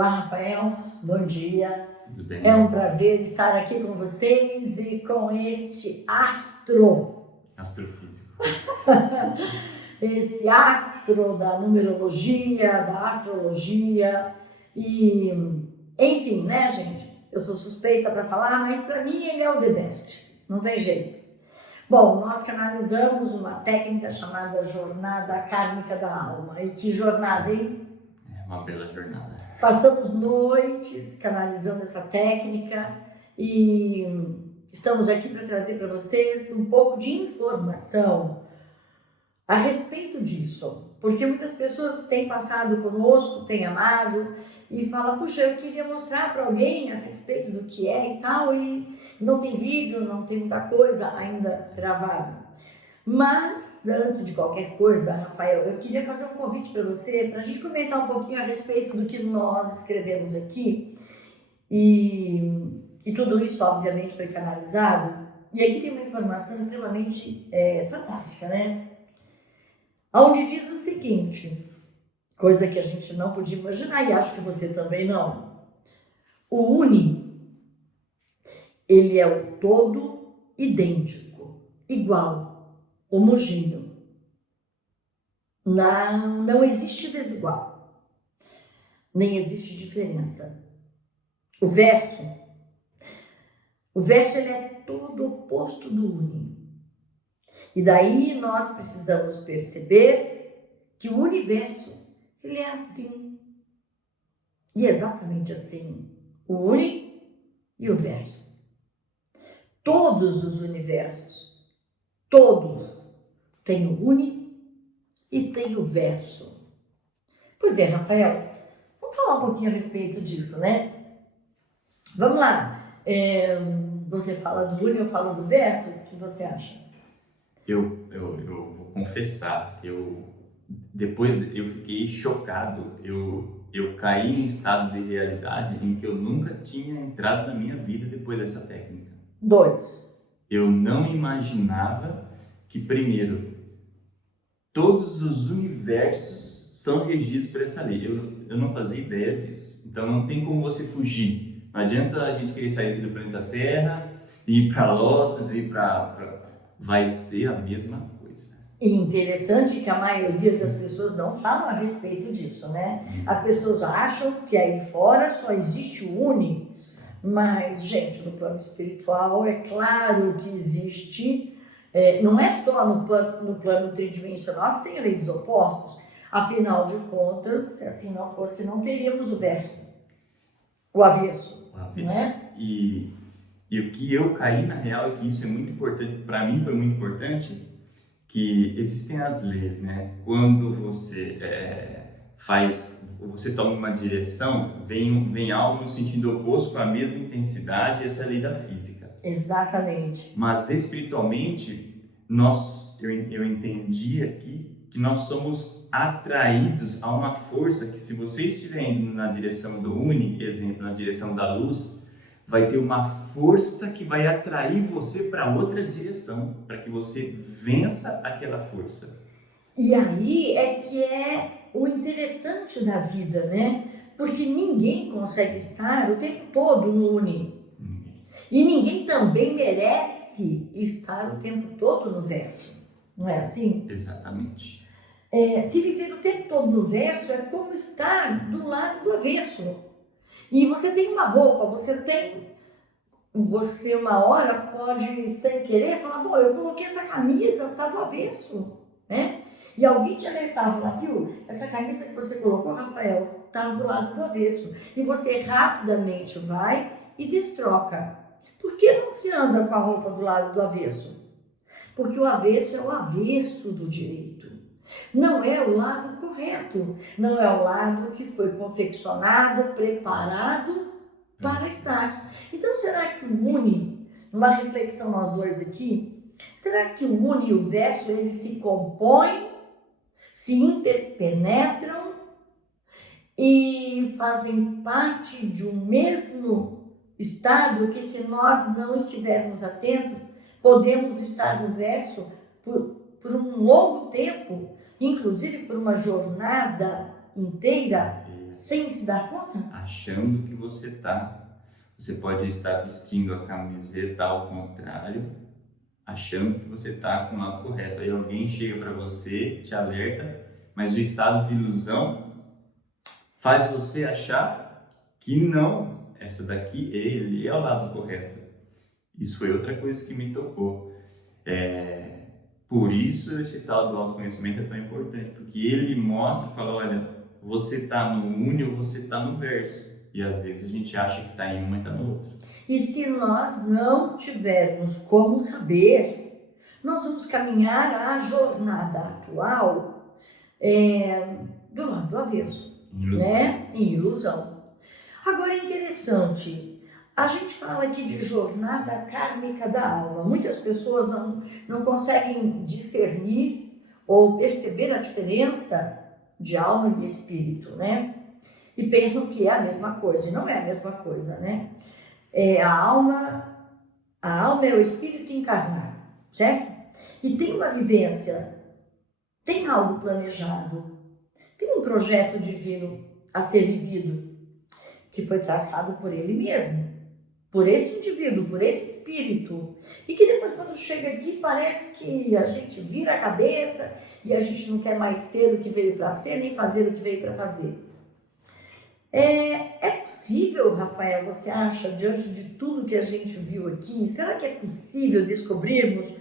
Olá, Rafael, bom dia. Tudo bem? É um prazer estar aqui com vocês e com este Astrofísico. esse astro da numerologia, da astrologia e, enfim, né, gente? Eu sou suspeita para falar, mas para mim ele é o the best, não tem jeito. Bom, nós canalizamos uma técnica chamada Jornada Kármica da Alma. E que jornada, hein? É uma bela jornada. Passamos noites canalizando essa técnica e estamos aqui para trazer para vocês um pouco de informação a respeito disso. Porque muitas pessoas têm passado conosco, têm amado e falam, puxa, eu queria mostrar para alguém a respeito do que é e tal, e não tem vídeo, não tem muita coisa ainda gravada. Mas, antes de qualquer coisa, Rafael, eu queria fazer um convite para você, para a gente comentar um pouquinho a respeito do que nós escrevemos aqui. E tudo isso, obviamente, foi canalizado. E aqui tem uma informação extremamente fantástica, né? Onde diz o seguinte, coisa que a gente não podia imaginar, e acho que você também não. O Uni, ele é o todo idêntico, igual, homogêneo. Não existe desigual, nem existe diferença. O verso ele é todo oposto do Uni. E daí nós precisamos perceber que o universo, ele é assim. E exatamente assim, o Uni e o verso. Todos os universos, todos, têm o Uni e tem o verso. Pois é, Rafael, vamos falar um pouquinho a respeito disso, né? Vamos lá. Você fala do Uni, eu falo do verso, o que você acha? Eu vou confessar, depois eu fiquei chocado, eu caí em estado de realidade em que eu nunca tinha entrado na minha vida depois dessa técnica. 2. Eu não imaginava que, primeiro, todos os universos são regidos por essa lei. Eu não fazia ideia disso. Então não tem como você fugir. Não adianta a gente querer sair aqui do planeta Terra, ir para Lotus, ir para... Vai ser a mesma coisa. E interessante que a maioria das pessoas não falam a respeito disso, né? As pessoas acham que aí fora só existe o Uni. Mas, gente, no plano espiritual é claro que existe, não é só no plano tridimensional que tem a lei dos opostos. Afinal de contas, se assim não fosse, não teríamos o verso, o avesso. Não é? E o que eu caí na real é que isso é muito importante, para mim foi muito importante, que existem as leis, né? Quando você você toma uma direção, vem algo no sentido oposto com a mesma intensidade, essa é a lei da física. Exatamente. Mas espiritualmente, eu entendi aqui que nós somos atraídos a uma força que, se você estiver indo na direção do Uni, exemplo, na direção da luz, vai ter uma força que vai atrair você para outra direção, para que você vença aquela força. E aí é que é o interessante da vida, né? Porque ninguém consegue estar o tempo todo no Uni. E ninguém também merece estar o tempo todo no verso. Não é assim? Exatamente. Se viver o tempo todo no verso é como estar do lado do avesso. E você tem uma roupa, você uma hora pode, sem querer, falar, bom, eu coloquei essa camisa, tá do avesso, né? E alguém te alertava lá, viu? Essa camisa que você colocou, Rafael, tá do lado do avesso. E você rapidamente vai e destroca. Por que não se anda com a roupa do lado do avesso? Porque o avesso é o avesso do direito. Não é o lado correto, não é o lado que foi confeccionado, preparado para estar. Então, será que o Uni, numa reflexão nós dois aqui, será que o Uni e o verso, eles se compõem, se interpenetram e fazem parte de um mesmo estado que, se nós não estivermos atentos, podemos estar no verso por um longo tempo, inclusive por uma jornada inteira, Sem se dar conta? achando que você tá. Você pode estar vestindo a camiseta ao contrário, achando que você está com o lado correto. Aí alguém chega para você, te alerta, mas o estado de ilusão faz você achar que não, essa daqui, ele é o lado correto. Isso foi outra coisa que me tocou. Por isso esse tal do autoconhecimento é tão importante, porque ele mostra, fala, olha, você está no uni ou você está no verso. E às vezes a gente acha que está em um e está no outro. E se nós não tivermos como saber, nós vamos caminhar a jornada atual do lado do avesso, né? Em ilusão. Agora é interessante, a gente fala aqui de jornada kármica da alma. Muitas pessoas não conseguem discernir ou perceber a diferença de alma e espírito, né? E pensam que é a mesma coisa, e não é a mesma coisa, né? A alma é o espírito encarnado, certo? E tem uma vivência, tem algo planejado, tem um projeto divino a ser vivido, que foi traçado por ele mesmo, por esse indivíduo, por esse espírito, e que depois quando chega aqui parece que a gente vira a cabeça e a gente não quer mais ser o que veio para ser, nem fazer o que veio para fazer. É possível, Rafael, você acha, diante de tudo que a gente viu aqui, será que é possível descobrirmos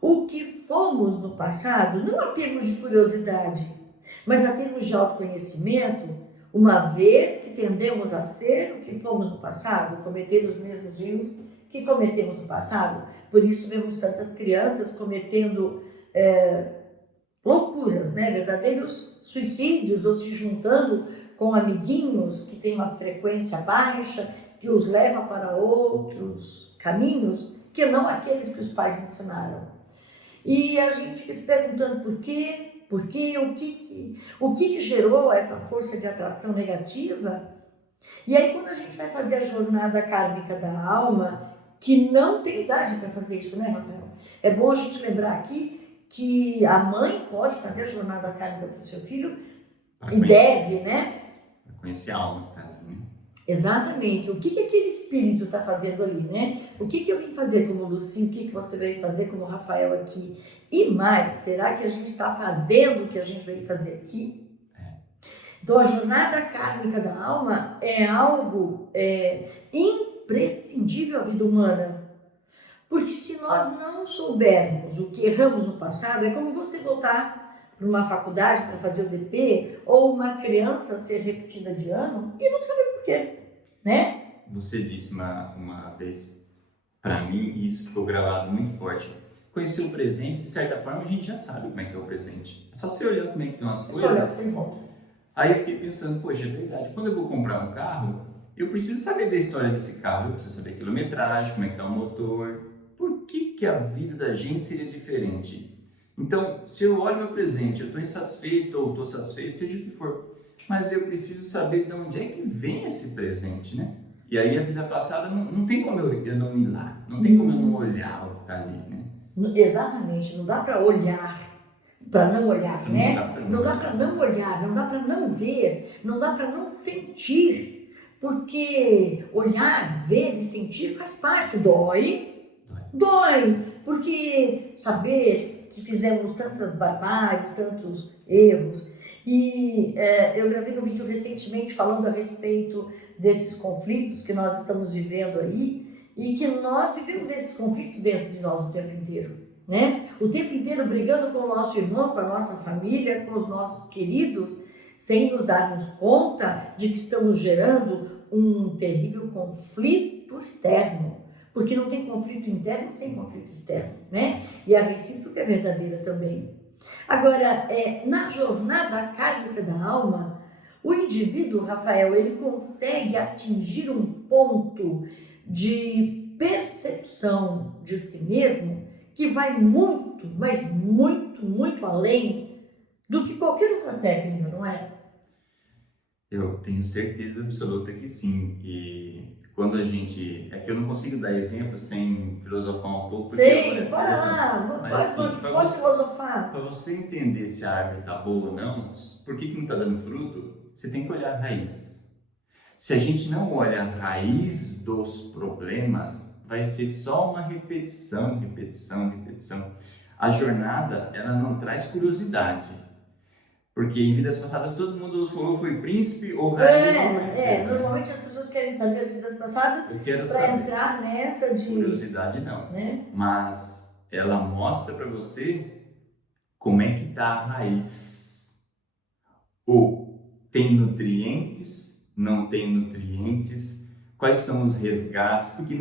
o que fomos no passado, não a termos de curiosidade, mas a termos de autoconhecimento, uma vez que tendemos a ser o que fomos no passado, cometer os mesmos erros que cometemos no passado? Por isso vemos tantas crianças cometendo loucuras, né? Verdadeiros suicídios, ou se juntando com amiguinhos que têm uma frequência baixa, que os leva para outros caminhos que não aqueles que os pais ensinaram. E a gente fica se perguntando por quê, o que gerou essa força de atração negativa. E aí quando a gente vai fazer a jornada kármica da alma, que não tem idade para fazer isso, né, Rafael? É bom a gente lembrar aqui que a mãe pode fazer a jornada kármica para o seu filho e deve, né? Conhecer a alma, tá ali, né? Exatamente. O que aquele espírito está fazendo ali, né? O que eu vim fazer como Lucinho, o que você veio fazer como Rafael aqui? E mais, será que a gente está fazendo o que a gente veio fazer aqui? Então, a jornada kármica da alma é algo imprescindível à vida humana. Porque se nós não soubermos o que erramos no passado, é como você voltar para uma faculdade para fazer o DP, ou uma criança ser repetida de ano e não saber por quê, né? Você disse uma vez para mim, e isso ficou gravado muito forte, conhecer o presente, de certa forma a gente já sabe como é que é o presente, é só você olhar como é que estão as coisas. Aí eu fiquei pensando, poxa, é verdade, quando eu vou comprar um carro, eu preciso saber da história desse carro, eu preciso saber a quilometragem, como é que está o motor, por que a vida da gente seria diferente? Então, se eu olho meu presente, eu estou insatisfeito ou estou satisfeito, seja o que for, mas eu preciso saber de onde é que vem esse presente, né? E aí a vida passada não tem como eu não ir lá, não tem como eu não olhar o que está ali, né? Exatamente, não dá para olhar para não olhar, né? Não dá para não olhar, não dá para não ver, não dá para não sentir, porque olhar, ver e sentir faz parte, dói, porque saber que fizemos tantas barbáries, tantos erros. E eu gravei um vídeo recentemente falando a respeito desses conflitos que nós estamos vivendo aí e que nós vivemos esses conflitos dentro de nós o tempo inteiro, né? O tempo inteiro brigando com o nosso irmão, com a nossa família, com os nossos queridos, sem nos darmos conta de que estamos gerando um terrível conflito externo. Porque não tem conflito interno sem conflito externo, né? E a recíproca é verdadeira também. Agora, na jornada kármica da alma, o indivíduo, Rafael, ele consegue atingir um ponto de percepção de si mesmo que vai muito, mas muito, muito além do que qualquer outra técnica, não é? Eu tenho certeza absoluta que sim. E quando a gente... É que eu não consigo dar exemplo sem filosofar um pouco. Sim, bora lá, pode filosofar. Para você entender se a árvore está boa ou não, por que não está dando fruto, você tem que olhar a raiz. Se a gente não olha a raiz dos problemas, vai ser só uma repetição, repetição, repetição. A jornada, ela não traz curiosidade. Porque em vidas passadas todo mundo falou foi príncipe ou rainha ou princesa. Normalmente as pessoas querem saber as vidas passadas para entrar nessa de... Curiosidade não, né? Mas ela mostra para você como é que está a raiz. Ou tem nutrientes, não tem nutrientes, quais são os resgates, porque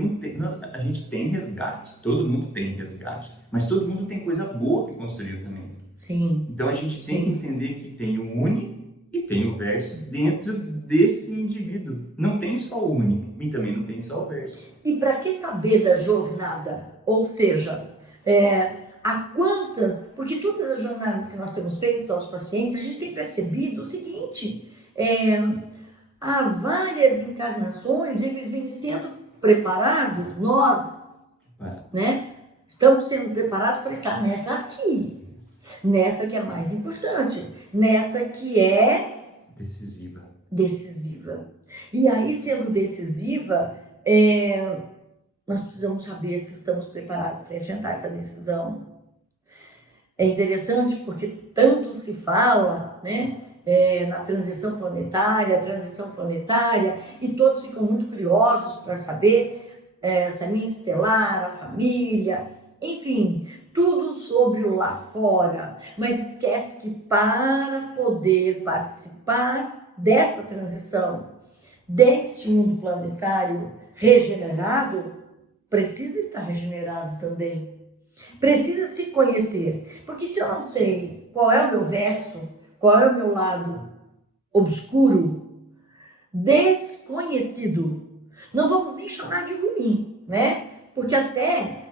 a gente tem resgate, todo mundo tem resgate, mas todo mundo tem coisa boa que construiu também. Sim. Então a gente tem que entender que tem o uni e tem o verso dentro desse indivíduo. Não tem só o uni e também não tem só o verso. E para que saber da jornada? Ou seja, há quantas... Porque todas as jornadas que nós temos feito aos pacientes, a gente tem percebido o seguinte, há várias encarnações, eles vêm sendo preparados, nós, né? Estamos sendo preparados para estar nessa aqui. Nessa que é mais importante, nessa que é decisiva. E aí, sendo decisiva, nós precisamos saber se estamos preparados para enfrentar essa decisão. É interessante porque tanto se fala, né, na transição planetária, e todos ficam muito curiosos para saber se a minha estelar, a família, enfim, tudo sobre o lá fora, mas esquece que para poder participar desta transição, deste mundo planetário regenerado, precisa estar regenerado também. Precisa se conhecer, porque se eu não sei qual é o meu verso, qual é o meu lado obscuro, desconhecido, não vamos nem chamar de ruim, né? Porque até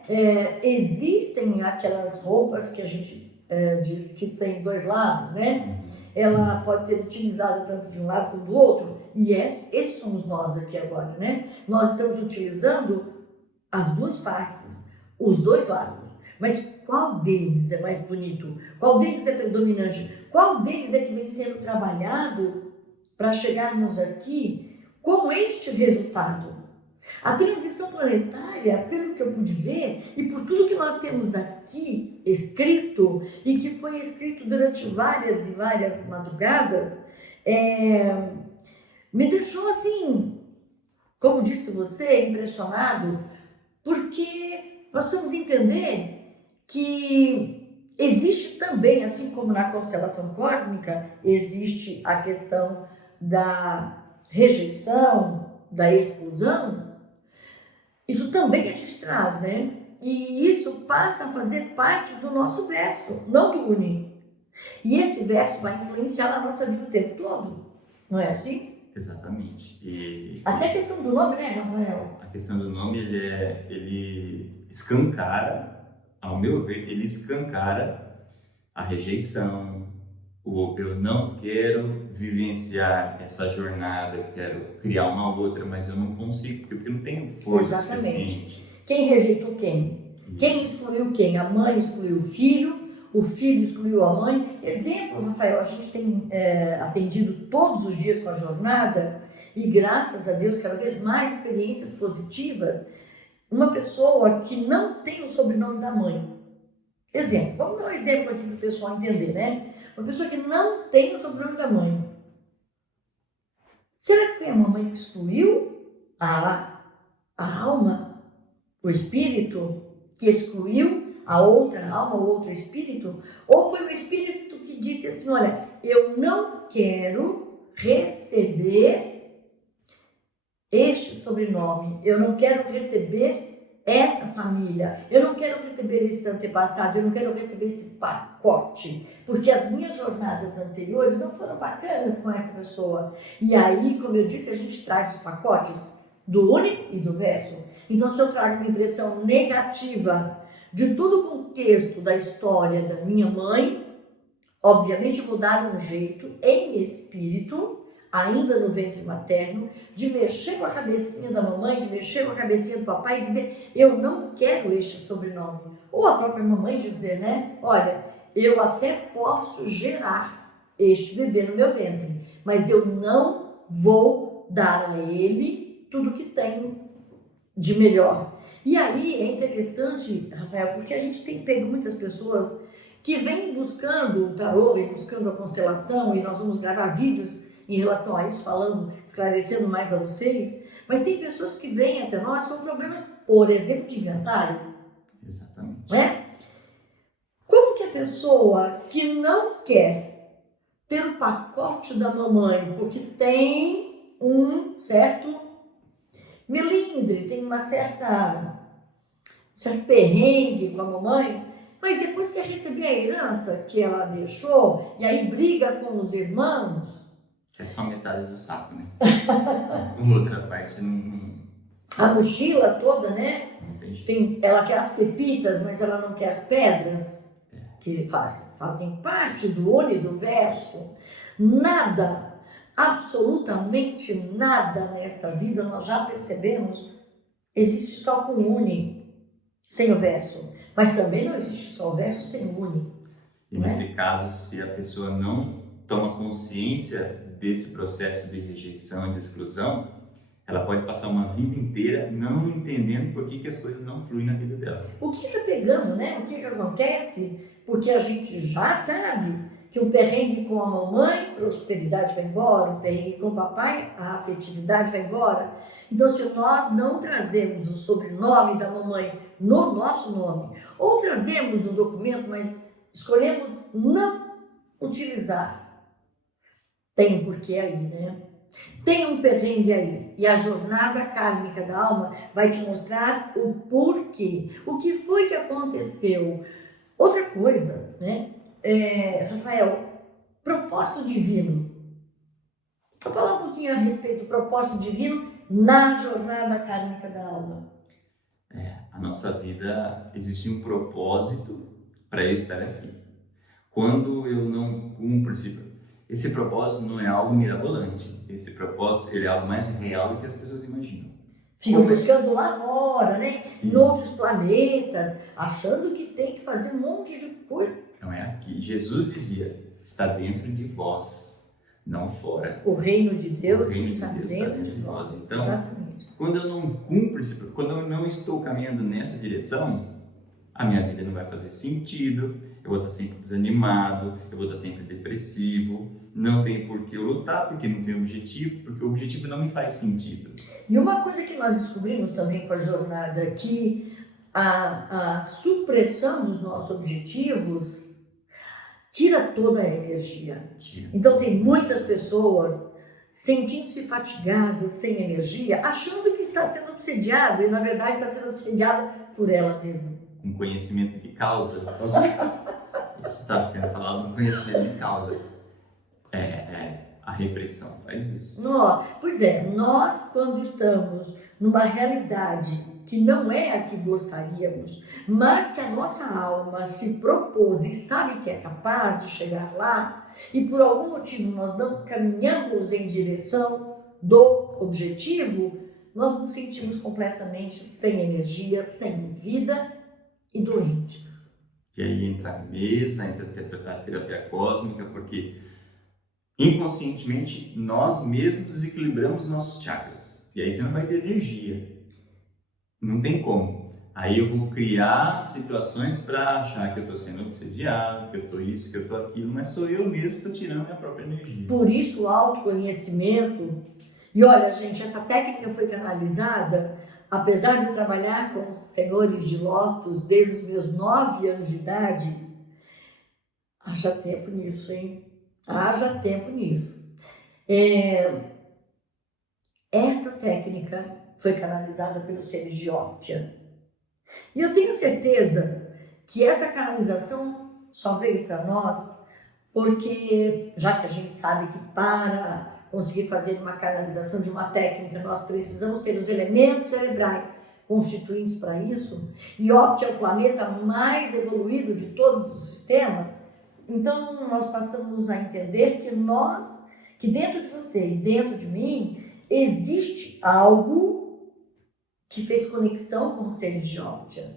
existem aquelas roupas que a gente diz que tem dois lados, né? Ela pode ser utilizada tanto de um lado como do outro, e esses somos nós aqui agora, né? Nós estamos utilizando as duas faces, os dois lados. Mas qual deles é mais bonito? Qual deles é predominante? Qual deles é que vem sendo trabalhado para chegarmos aqui com este resultado? A transição planetária, pelo que eu pude ver, e por tudo que nós temos aqui escrito, e que foi escrito durante várias e várias madrugadas, me deixou assim, como disse você, impressionado, porque nós precisamos entender que existe também, assim como na constelação cósmica, existe a questão da rejeição, da exclusão. Isso também a gente traz, né? E isso passa a fazer parte do nosso verso, não do uni. E esse verso vai influenciar a nossa vida o tempo todo, não é assim? Exatamente. Até a questão do nome, né, Rafael? A questão do nome, ele escancara, ao meu ver, ele escancara a rejeição, eu não quero vivenciar essa jornada, eu quero criar uma outra, mas eu não consigo, porque eu não tenho força suficiente. Quem rejeitou quem? Quem excluiu quem? A mãe excluiu o filho excluiu a mãe. Exemplo, Rafael, a gente tem atendido todos os dias com a jornada, e graças a Deus, cada vez mais experiências positivas. Uma pessoa que não tem o sobrenome da mãe. Exemplo, vamos dar um exemplo aqui para o pessoal entender, né? Uma pessoa que não tem o sobrenome da mãe. Será que foi a mamãe que excluiu a alma, o espírito, que excluiu a outra alma, o outro espírito? Ou foi o espírito que disse assim, olha, eu não quero receber este sobrenome, eu não quero receber esta família, eu não quero receber esses antepassados, eu não quero receber esse pacote, porque as minhas jornadas anteriores não foram bacanas com essa pessoa. E aí, como eu disse, a gente traz os pacotes do uni e do verso. Então, se eu trago uma impressão negativa de todo o contexto da história da minha mãe, obviamente eu vou dar um jeito em espírito, ainda no ventre materno, de mexer com a cabecinha da mamãe, de mexer com a cabecinha do papai e dizer, eu não quero este sobrenome. Ou a própria mamãe dizer, né, olha, eu até posso gerar, este bebê no meu ventre, mas eu não vou dar a ele tudo que tenho de melhor. E aí é interessante, Rafael, porque a gente tem pego muitas pessoas que vêm buscando o tarô, vêm buscando a constelação, e nós vamos gravar vídeos em relação a isso, falando, esclarecendo mais a vocês, mas tem pessoas que vêm até nós com problemas, por exemplo, de inventário. Exatamente. Né? Como que a pessoa que não quer ter o pacote da mamãe, porque tem um certo melindre, tem um certo perrengue com a mamãe, mas depois quer receber a herança que ela deixou, e aí briga com os irmãos. É só metade do saco, né? Outra parte não... A mochila toda, né? Não tem jeito. Ela quer as pepitas, mas ela não quer as pedras, que fazem parte do universo. Nada, absolutamente nada nesta vida, nós já percebemos, existe só com uni, sem o verso. Mas também não existe só o verso sem o uni. E nesse caso, se a pessoa não toma consciência desse processo de rejeição e de exclusão, ela pode passar uma vida inteira não entendendo por que as coisas não fluem na vida dela. O que está pegando, né? O que acontece? Porque a gente já sabe que um perrengue com a mamãe, prosperidade vai embora, um perrengue com o papai, a afetividade vai embora. Então, se nós não trazemos o sobrenome da mamãe no nosso nome, ou trazemos no documento, mas escolhemos não utilizar, tem um porquê aí, né? Tem um perrengue aí, e a jornada kármica da alma vai te mostrar o porquê, o que foi que aconteceu. Outra coisa, né, Rafael, propósito divino. Vou falar um pouquinho a respeito do propósito divino na jornada kármica da alma. A nossa vida existe um propósito para eu estar aqui. Quando eu não cumpro esse propósito não é algo mirabolante. Esse propósito ele é algo mais real do que as pessoas imaginam. Ficam buscando lá fora, né? Novos planetas, achando que tem que fazer um monte de coisa. Não é aqui. Jesus dizia, está dentro de vós, não fora. O reino de Deus, está dentro de vós. Então, exatamente. Quando eu não cumpro quando eu não estou caminhando nessa direção, a minha vida não vai fazer sentido, eu vou estar sempre desanimado, eu vou estar sempre depressivo, não tem por que eu lutar, porque não tem objetivo, porque o objetivo não me faz sentido. E uma coisa que nós descobrimos também com a jornada, que a supressão dos nossos objetivos tira toda a energia. Então tem muitas pessoas sentindo-se fatigadas, sem energia, achando que está sendo obsediada, e na verdade está sendo obsediada por ela mesma. Um conhecimento de causa. Isso está sendo falado, um conhecimento de causa. A repressão faz isso. Pois é, nós quando estamos numa realidade que não é a que gostaríamos, mas que a nossa alma se propôs e sabe que é capaz de chegar lá, e por algum motivo nós não caminhamos em direção do objetivo, nós nos sentimos completamente sem energia, sem vida e doentes. E aí entra a mesa, entra a terapia cósmica, porque inconscientemente nós mesmos desequilibramos nossos chakras. E aí você não vai ter energia. Não tem como. Aí eu vou criar situações para achar que eu estou sendo obsediado, que eu estou isso, que eu estou aquilo, mas sou eu mesmo que estou tirando a minha própria energia. Por isso o autoconhecimento. E olha, gente, essa técnica foi canalizada, apesar de eu trabalhar com os senhores de lótus desde os meus 9 anos de idade. Haja tempo nisso, hein? Haja tempo nisso. Essa técnica foi canalizada pelos seres de Optia. E eu tenho certeza que essa canalização só veio para nós porque, já que a gente sabe que para conseguir fazer uma canalização de uma técnica, nós precisamos ter os elementos cerebrais constituintes para isso, e Optia é o planeta mais evoluído de todos os sistemas, então nós passamos a entender que dentro de você e dentro de mim, existe algo que fez conexão com os seres de Optia.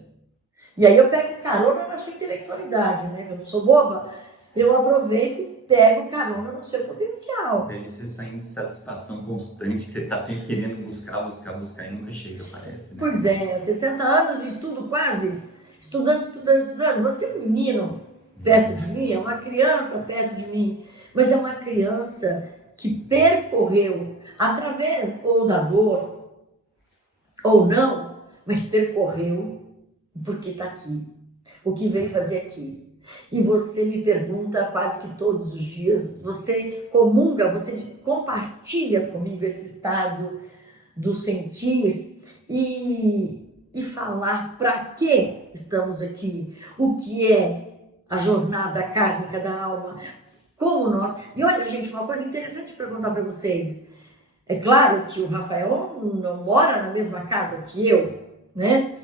E aí eu pego carona na sua intelectualidade, né? Eu não sou boba. eu aproveito e pego carona no seu potencial. Deve ser essa insatisfação constante, que você está sempre querendo buscar e nunca chega, parece, né? Pois é, 60 anos de estudo quase, estudando. Você é um menino perto de mim, é uma criança perto de mim, mas é uma criança que percorreu através ou da dor ou não, mas percorreu porque está aqui, o que veio fazer aqui. E você me pergunta quase que todos os dias, você comunga, você compartilha comigo esse estado do sentir e falar para que estamos aqui, o que é a jornada kármica da alma, como nós. E olha, gente, uma coisa interessante para contar para vocês. É claro que o Rafael não mora na mesma casa que eu, né?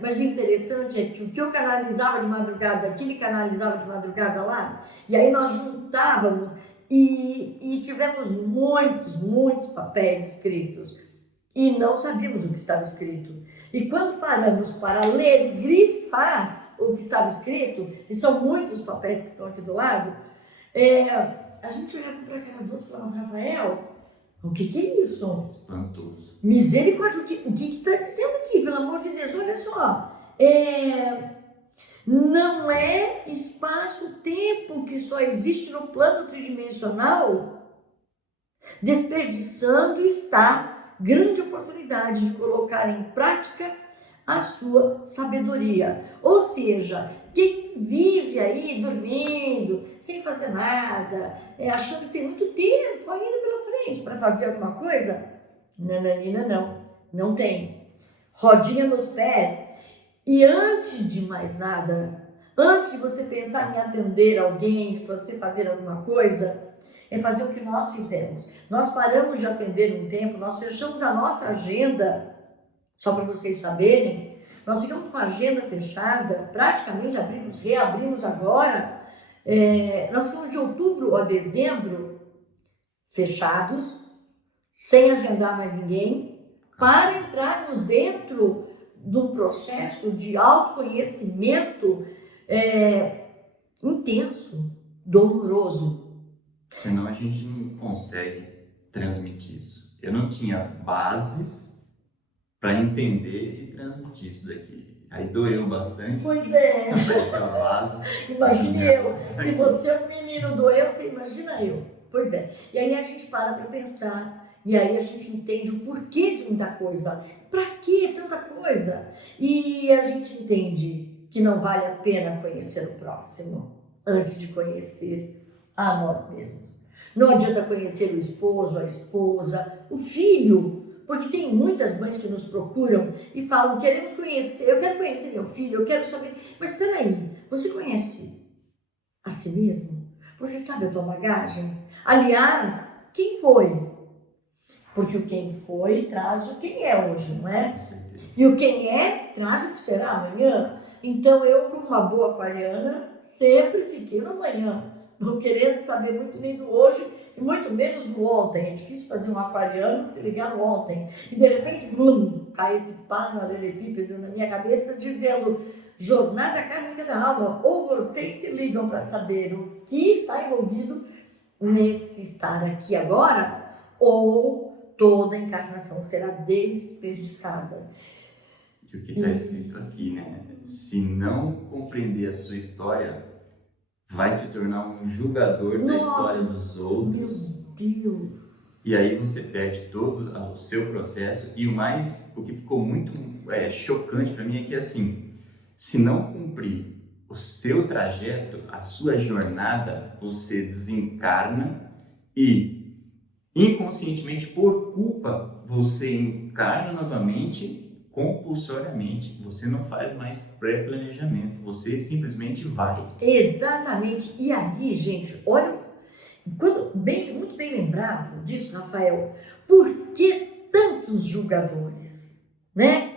Mas o interessante é que o que eu canalizava de madrugada aqui, ele canalizava de madrugada lá, e aí nós juntávamos e tivemos muitos papéis escritos e não sabíamos o que estava escrito. E quando paramos para ler e grifar o que estava escrito, e são muitos os papéis que estão aqui do lado, a gente olhava para a cara do outro e falava, Rafael, o que é isso? Espantoso. Misericórdia, o que está dizendo aqui? Pelo amor de Deus, olha só. Não é espaço-tempo que só existe no plano tridimensional, desperdiçando está grande oportunidade de colocar em prática a sua sabedoria. Ou seja, quem vive aí dormindo, sem fazer nada, achando que tem muito tempo ainda pela frente para fazer alguma coisa, nananina, não tem. Rodinha nos pés. E antes de mais nada, antes de você pensar em atender alguém, de você fazer alguma coisa, é fazer o que nós fizemos. Nós paramos de atender um tempo, nós fechamos a nossa agenda, só para vocês saberem, nós ficamos com a agenda fechada, praticamente reabrimos agora, nós ficamos de outubro a dezembro fechados, sem agendar mais ninguém, para entrarmos dentro de um processo de autoconhecimento intenso, doloroso. Senão a gente não consegue transmitir isso. Eu não tinha bases para entender e transmitir isso daqui. Aí doeu bastante. Pois é. Essa base. Imagine eu. Se você é um menino doeu, você imagina eu. Pois é. E aí a gente para pensar. E aí a gente entende o porquê de muita coisa. Para que tanta coisa? E a gente entende que não vale a pena conhecer o próximo antes de conhecer a nós mesmos. Não adianta conhecer o esposo, a esposa, o filho, porque tem muitas mães que nos procuram e falam, queremos conhecer, eu quero conhecer meu filho, eu quero saber. Mas peraí, você conhece a si mesmo? Você sabe a tua bagagem? Aliás, quem foi? Porque o quem foi traz o quem é hoje, não é? E o quem é traz o que será amanhã. Então eu, como uma boa aquariana, sempre fiquei no amanhã, não querendo saber muito nem do hoje e muito menos do ontem. É difícil fazer um aquariano se ligar no ontem. E de repente, blum, cai esse paralelepípedo na minha cabeça dizendo, jornada kármica da alma. Ou vocês se ligam para saber o que está envolvido nesse estar aqui agora, ou toda a encarnação será desperdiçada. E o que está escrito aqui, né? Se não compreender a sua história, vai se tornar um julgador da história dos outros. Meu Deus! E aí você perde todo o seu processo. E o que ficou muito chocante para mim é que assim, se não cumprir o seu trajeto, a sua jornada, você desencarna e inconscientemente, por culpa, você encarna novamente compulsoriamente. Você não faz mais pré-planejamento, você simplesmente vai. Exatamente. E aí, gente, olha, muito bem lembrado disso, Rafael, por que tantos julgadores, né?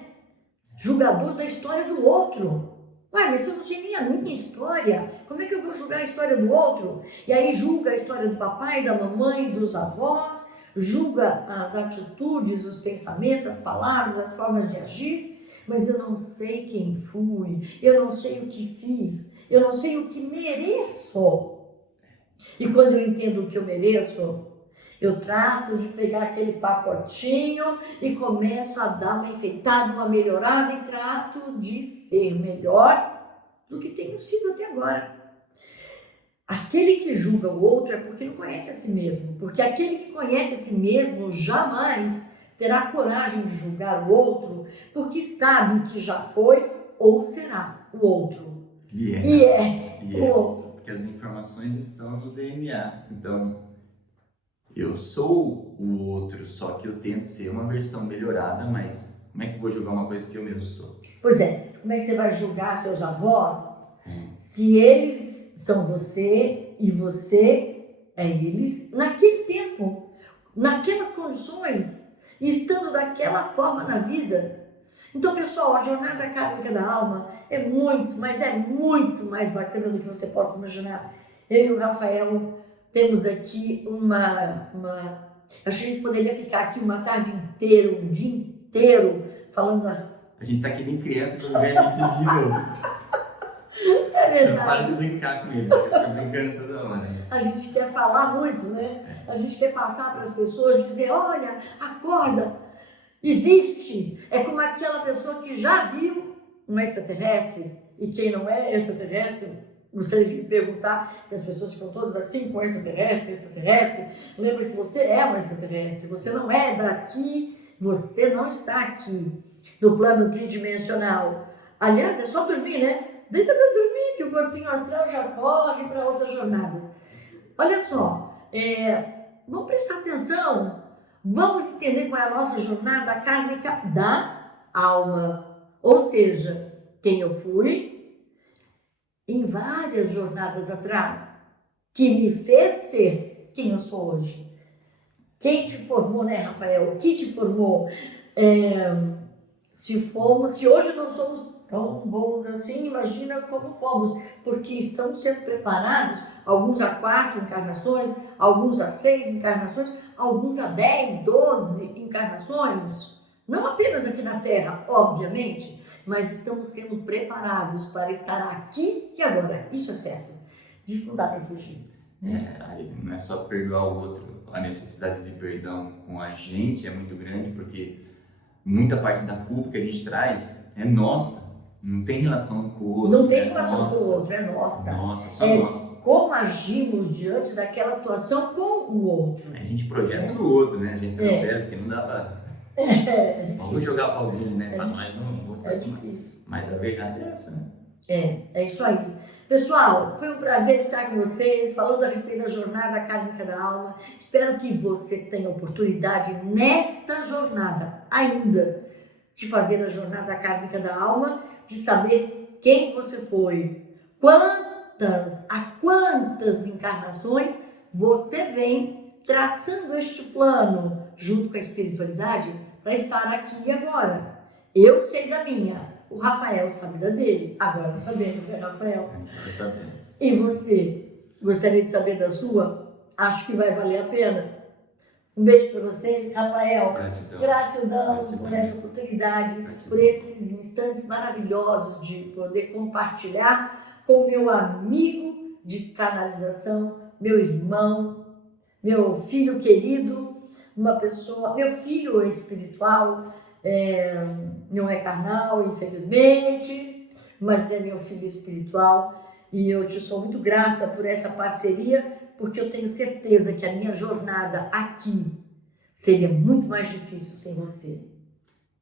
Julgador da história do outro. Ué, mas eu não sei nem a minha história, como é que eu vou julgar a história do outro? E aí julga a história do papai, da mamãe, dos avós, julga as atitudes, os pensamentos, as palavras, as formas de agir, mas eu não sei quem fui, eu não sei o que fiz, Eu não sei o que mereço. E quando eu entendo o que eu mereço, eu trato de pegar aquele pacotinho e começo a dar uma enfeitada, uma melhorada e trato de ser melhor do que tenho sido até agora. Aquele que julga o outro é porque não conhece a si mesmo, porque aquele que conhece a si mesmo jamais terá coragem de julgar o outro, porque sabe que já foi ou será o outro. E é o outro. Porque as informações estão no DNA. Então, eu sou o outro, só que eu tento ser uma versão melhorada, mas como é que eu vou julgar uma coisa que eu mesmo sou? Pois é, como é que você vai julgar seus avós se eles são você e você é eles naquele tempo, naquelas condições, e estando daquela forma na vida? Então, pessoal, a jornada kármica da alma é muito, mas é muito mais bacana do que você possa imaginar. Eu e o Rafael temos aqui acho que a gente poderia ficar aqui uma tarde inteira, um dia inteiro, falando. A gente tá que nem criança quando vem aqui de novo. É Eu paro verdade. de brincar com eles, eu fico brincando toda hora. A gente quer falar muito, né? A gente quer passar para as pessoas, dizer, olha, acorda, existe. É como aquela pessoa que já viu um extraterrestre, e quem não é extraterrestre, gostaria de perguntar, que as pessoas ficam todas assim com extraterrestre, lembra que você é um extraterrestre, você não é daqui, você não está aqui, no plano tridimensional. Aliás, é só dormir, né? Deita para dormir, que o corpinho astral já corre para outras jornadas. Olha só, vamos prestar atenção, vamos entender qual é a nossa jornada kármica da alma. Ou seja, quem eu fui em várias jornadas atrás, que me fez ser quem eu sou hoje. Quem te formou, né, Rafael? O que te formou? Se hoje não somos tão bons assim, imagina como fomos, porque estão sendo preparados, alguns a 4 encarnações, alguns a 6 encarnações, alguns a 10, 12 encarnações, não apenas aqui na Terra, obviamente, mas estamos sendo preparados para estar aqui e agora, isso é certo, disso não dá para fugir. Aí não é só perdoar o outro, a necessidade de perdão com a gente é muito grande, porque muita parte da culpa que a gente traz é nossa. Não tem relação com o outro. Não tem relação com o outro, é nossa. Nossa, só nossa. Como agimos diante daquela situação com o outro. A gente projeta no outro, né? A gente transfere, porque não dá pra... Vamos jogar pra alguém, né? Pra nós não. É difícil. Mas a verdade é essa, né? É isso aí. Pessoal, foi um prazer estar com vocês, falando a respeito da jornada kármica da alma. Espero que você tenha oportunidade nesta jornada ainda de fazer a jornada kármica da alma, de saber quem você foi, a quantas encarnações você vem traçando este plano junto com a espiritualidade para estar aqui e agora. Eu sei da minha, o Rafael sabe da dele, agora sabemos, né, Rafael? Agora sabemos. E você, gostaria de saber da sua? Acho que vai valer a pena. Um beijo para vocês, Rafael. Gratidão por essa oportunidade, por esses instantes maravilhosos de poder compartilhar com meu amigo de canalização, meu irmão, meu filho querido, uma pessoa, meu filho espiritual, não é carnal, infelizmente, mas é meu filho espiritual e eu te sou muito grata por essa parceria, porque eu tenho certeza que a minha jornada aqui seria muito mais difícil sem você.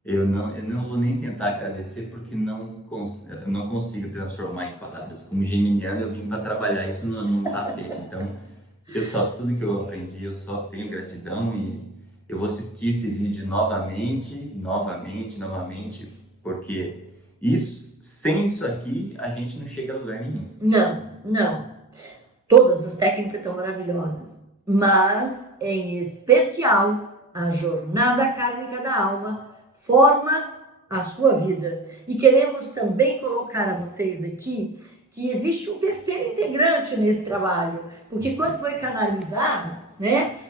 Eu não vou nem tentar agradecer, porque eu não consigo transformar em palavras. Como geminiano, eu vim para trabalhar, isso não está feito. Então, tudo que eu aprendi, eu só tenho gratidão, e eu vou assistir esse vídeo novamente, porque sem isso aqui, a gente não chega a lugar nenhum. Não. Todas as técnicas são maravilhosas, mas, em especial, a jornada kármica da alma forma a sua vida. E queremos também colocar a vocês aqui que existe um terceiro integrante nesse trabalho, porque quando foi canalizado, né,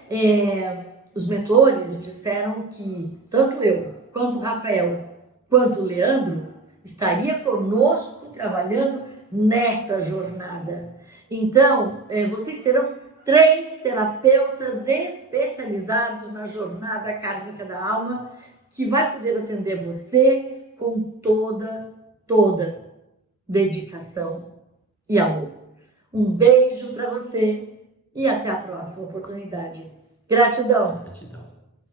os mentores disseram que tanto eu, quanto o Rafael, quanto o Leandro, estaria conosco trabalhando nesta jornada. Então, vocês terão 3 terapeutas especializados na jornada kármica da alma, que vai poder atender você com toda dedicação e amor. Um beijo para você e até a próxima oportunidade. Gratidão! Gratidão.